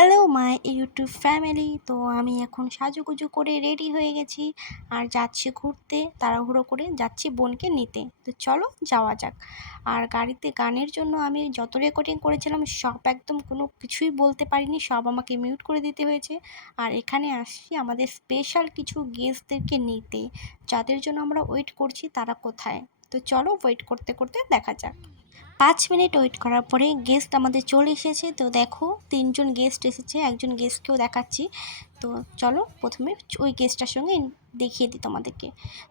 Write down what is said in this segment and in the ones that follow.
Hello my YouTube family. তো আমি এখন সাজুগুজু করে রেডি হয়ে গেছি আর যাচ্ছি ঘুরতে, তাড়াহুড়ো করে যাচ্ছি বোনকে নিতে। তো চলো যাওয়া যাক। আর গাড়িতে গানের জন্য আমি যত রেকর্ডিং করেছিলাম সব একদম কোনো কিছুই বলতে পারিনি, সব আমাকে মিউট করে দিতে হয়েছে। আর এখানে আসছি আমাদের স্পেশাল কিছু গেস্টদেরকে নিতে, যাদের জন্য আমরা ওয়েট করছি তারা কোথায়। তো চলো ওয়েট করতে করতে দেখা যাক। 5 মিনিট ওয়েট করার পরে গেস্ট আমাদের চলে এসেছে। তো দেখো 3জন গেস্ট এসেছে, একজন গেস্টকেও দেখাচ্ছি। তো চলো প্রথমে ওই গেস্টটার সঙ্গে দেখিয়ে দিই তোমাদেরকে।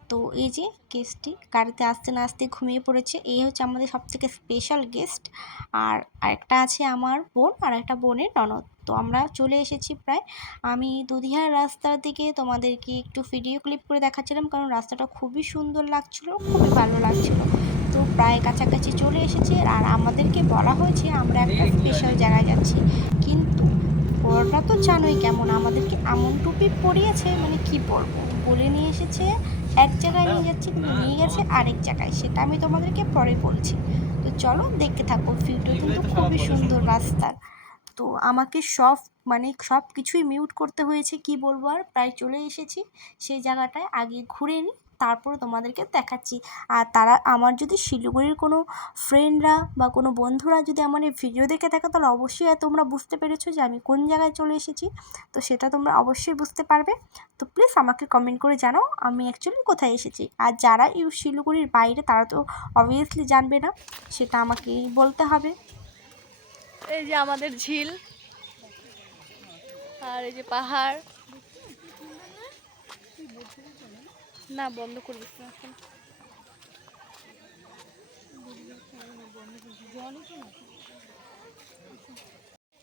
তো এই যে গেস্টটি গাড়িতে আসতে না আসতে ঘুমিয়ে পড়েছে, এই হচ্ছে আমাদের সবথেকে স্পেশাল গেস্ট। আর আরেকটা আছে আমার বোন আর একটা বোনের ননদ। তো আমরা চলে এসেছি প্রায়। আমি দুধিয়ার রাস্তার দিকে তোমাদেরকে একটু ভিডিও ক্লিপ করে দেখাচ্ছিলাম, কারণ রাস্তাটা খুবই সুন্দর লাগছিল, খুবই ভালো লাগছিল। তো প্রায় কাছাকাছি চলে এসেছে আর আমাদেরকে বলা হয়েছে আমরা একটা স্পেশাল জায়গায় যাচ্ছি। কিন্তু বড়রা তো জানোই কেমন, আমাদেরকে এমন টুপি পরিয়েছে মানে কি বলবো, বলে নিয়ে এসেছে এক জায়গায় নিয়ে যাচ্ছি কিন্তু নিয়ে গেছে আরেক জায়গায়, সেটা আমি তোমাদেরকে পরে বলছি। তো চলো দেখতে থাকো, ভিউটা কিন্তু খুবই সুন্দর রাস্তার। তো আমাকে সব কিছুই মিউট করতে হয়েছে, কি বলবো আর। প্রায় চলে এসেছি সেই জায়গাটায়, আগে ঘুরে নিই তারপরে তোমাদেরকে দেখাচ্ছি। আর তারা আমার যদি শিলিগুড়ির কোনো ফ্রেন্ডরা বা কোনো বন্ধুরা যদি আমার এই ভিডিও দেখে থাকে, তাহলে অবশ্যই তোমরা বুঝতে পেরেছো যে আমি কোন জায়গায় চলে এসেছি। তো সেটা তোমরা অবশ্যই বুঝতে পারবে। তো প্লিজ আমাকে কমেন্ট করে জানাও আমি অ্যাকচুয়ালি কোথায় এসেছি। আর যারা শিলিগুড়ির বাইরে তারা তো অবভিয়াসলি জানবে না, সেটা আমাকেই বলতে হবে। এই যে আমাদের ঝিল, আর এই যে পাহাড়। না বন্ধ করে দিচ্ছি না এখন।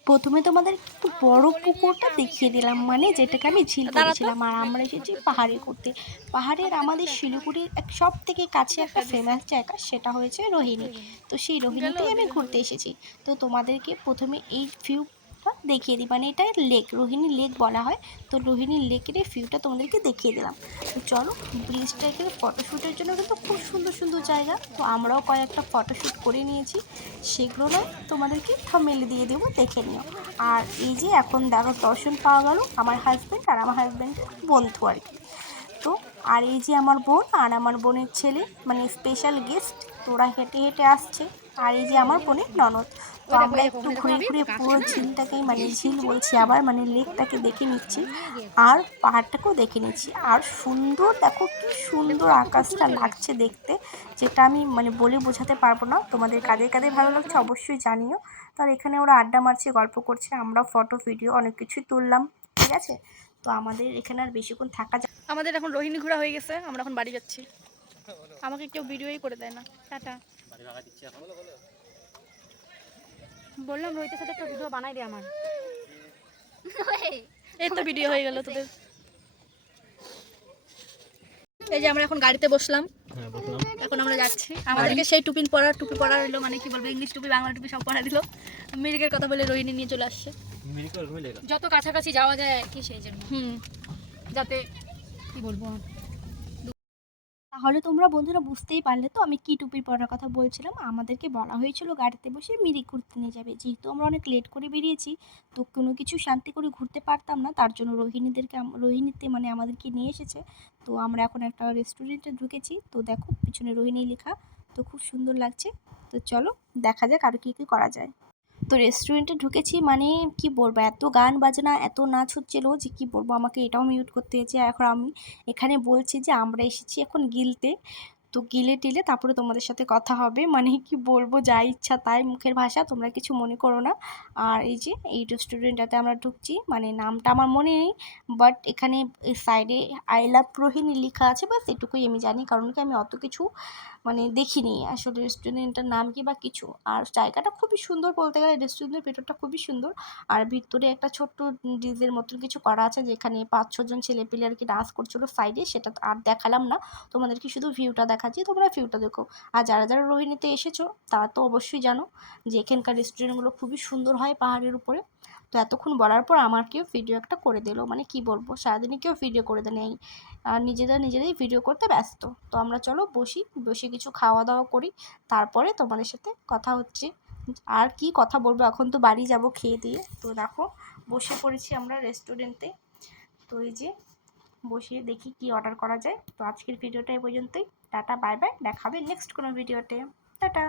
প্রথমে তোমাদের একটু বড় পুকুরটা দেখিয়ে দিলাম, মানে যেটাকে আমি ঝিল দাঁড়াতো বলেছিলাম। আর আমরা এসেছি পাহাড়ে ঘুরতে। পাহাড়ের আমাদের শিলিগুড়ির সব থেকে কাছে একটা ফেমাস জায়গা, সেটা হয়েছে রোহিণী। তো সেই গেল রোহিণীতেই আমি দিলে হবে। ঘুরতে এসেছি। তো তোমাদেরকে প্রথমে এই ভিউটা দেখিয়ে দিই, মানে এটা লেক, রোহিণী লেক বলা হয়। তো রোহিণী লেকের এই ভিউটা তোমাদেরকে দেখিয়ে দিলাম। তো চলো, ব্রিজটা এখানে ফটোশ্যুটের জন্য কিন্তু খুব সুন্দর সুন্দর জায়গা। তো আমরাও কয়েকটা ফটোশ্যুট করে নিয়েছি, সেগুলো নয় তোমাদেরকে থাম্বনেইলে দিয়ে দেবো, দেখে নিও। আর এই যে এখন দেখো দর্শন পাওয়া গেল আমার হাজব্যান্ড আর আমার হাজব্যান্ডের বন্ধু আর কি। তো আর এই যে আমার বোন আর আমার বোনের ছেলে, মানে স্পেশাল গেস্ট, তোরা হেঁটে হেঁটে আসছে। আর এই যে আমার বোনের ননদ। তো আমরা একটু ঘুরে ঘুরে পুরো ঝিলটাকেই, মানে ঝিল বলছি আবার, মানে লেকটাকে দেখে নিচ্ছি আর পাহাড়টাকেও দেখে নিচ্ছি। আর সুন্দর, দেখো কি সুন্দর আকাশটা লাগছে দেখতে, যেটা আমি মানে বলে বোঝাতে পারবো না। তোমাদের কাদের কাদের ভালো লাগছে অবশ্যই জানিও। তো আর এখানে ওরা আড্ডা মারছে, গল্প করছে, আমরা ফটো ভিডিও অনেক কিছুই তুললাম, ঠিক আছে। তো আমাদের এখানে আর বেশিক্ষণ থাকা আমাদের এখন রোহিণী ঘোরা হয়ে গেছে, আমরা এখন বাড়ি যাচ্ছি। আমাকে কেউ ভিডিওই করে দেয় না। টাটা। বললাম রোহিতের সাথে একটা ভিডিও বানাই দে আমার। এই তো ভিডিও হয়ে গেল তোদের। এই যে আমরা এখন গাড়িতে বসলাম, এখন আমরা যাচ্ছি। আমাদেরকে সেই টুপি পরা হলো, মানে কি বলবো, ইংলিশ টুপি বাংলা টুপি সব পরা দিল। মিরিকের কথা বলে রোহিণী নিয়ে চলে আসছে। যত কাছাকাছি যাওয়া যায় আর কি, সেই জন্য যাতে কি বলবো। তাহলে তোমরা বন্ধুরা বুঝতেই পারলে তো আমি কি টুপি পরার কথা বলছিলাম। আমাদেরকে বলা হয়েছিল গাড়িতে বসে মিরিক ঘুরতে নিয়ে যাবে, যেহেতু আমরা অনেক লেট করে বেরিয়েছি তো কোনো কিছু শান্তি করে ঘুরতে পারতাম না, তার জন্য রোহিণীতে মানে আমাদেরকে নিয়ে এসেছে। তো আমরা এখন একটা রেস্টুরেন্টে ঢুকেছি, তো দেখো পিছনে রোহিণী লেখা, তো খুব সুন্দর লাগছে। তো চলো দেখা যাক আরও কী কী করা যায়। তো রেস্টুরেন্টে ঢুকেছি, মানে কি বলবো, এত গান বাজনা এত নাচ হচ্ছিল যে কি বলবো, আমাকে এটাও মিউট করতে হয়েছে। এখন আমি এখানে বলছি যে আমরা এসেছি এখন গিলতে। তো গিলে টিলে তারপরে তোমাদের সাথে কথা হবে, মানে কি বলবো, যা ইচ্ছা তাই মুখের ভাষা, তোমরা কিছু মনে করো না। আর এই যে এই রেস্টুরেন্টটাতে আমরা ঢুকছি, মানে নামটা আমার মনে নেই, বাট এখানে এই সাইডে আই লাভ রোহিণী লেখা আছে, বাস এটুকুই আমি জানি, কারণ কি আমি অত কিছু মানে দেখিনি আসলে রেস্টুরেন্টটার নাম কি বা কিছু। আর জায়গাটা খুবই সুন্দর, বলতে গেলে রেস্টুরেন্টের ভেতরটা খুবই সুন্দর। আর ভিতরে একটা ছোট্ট ডিজের মতন কিছু করা আছে, যেখানে 5-6 জন ছেলেপিলে আর কি ডান্স করছিল সাইডে, সেটা তো আর দেখালাম না তোমাদেরকে, শুধু ভিউটা দেখাচ্ছি, তোমরা ভিউটা দেখো। আর যারা যারা রোহিণীতে এসেছো তারা তো অবশ্যই জানো যে এখানকার রেস্টুরেন্টগুলো খুবই সুন্দর হয় পাহাড়ের উপরে। তো এতক্ষণ বলার পর আমার কেউ ভিডিও একটা করে দিল, মানে কি বলবো, সারাদিনই কেউ ভিডিও করে দেয় নেই, আর নিজেরাই ভিডিও করতে ব্যস্ত। তো আমরা চলো বসে কিছু খাওয়া দাওয়া করি, তারপরে তোমাদের সাথে কথা হচ্ছে। আর কি কথা বলবো, এখন তো বাড়ি যাব খেয়ে দিয়ে। তো দেখো বসে পড়েছি আমরা রেস্টুরেন্টে। তো এই যে বসে দেখি কি অর্ডার করা যায়। তো আজকের ভিডিওটা এই পর্যন্তই। টাটা বাই বাই, দেখা হবে নেক্সট কোনো ভিডিওতে। টাটা।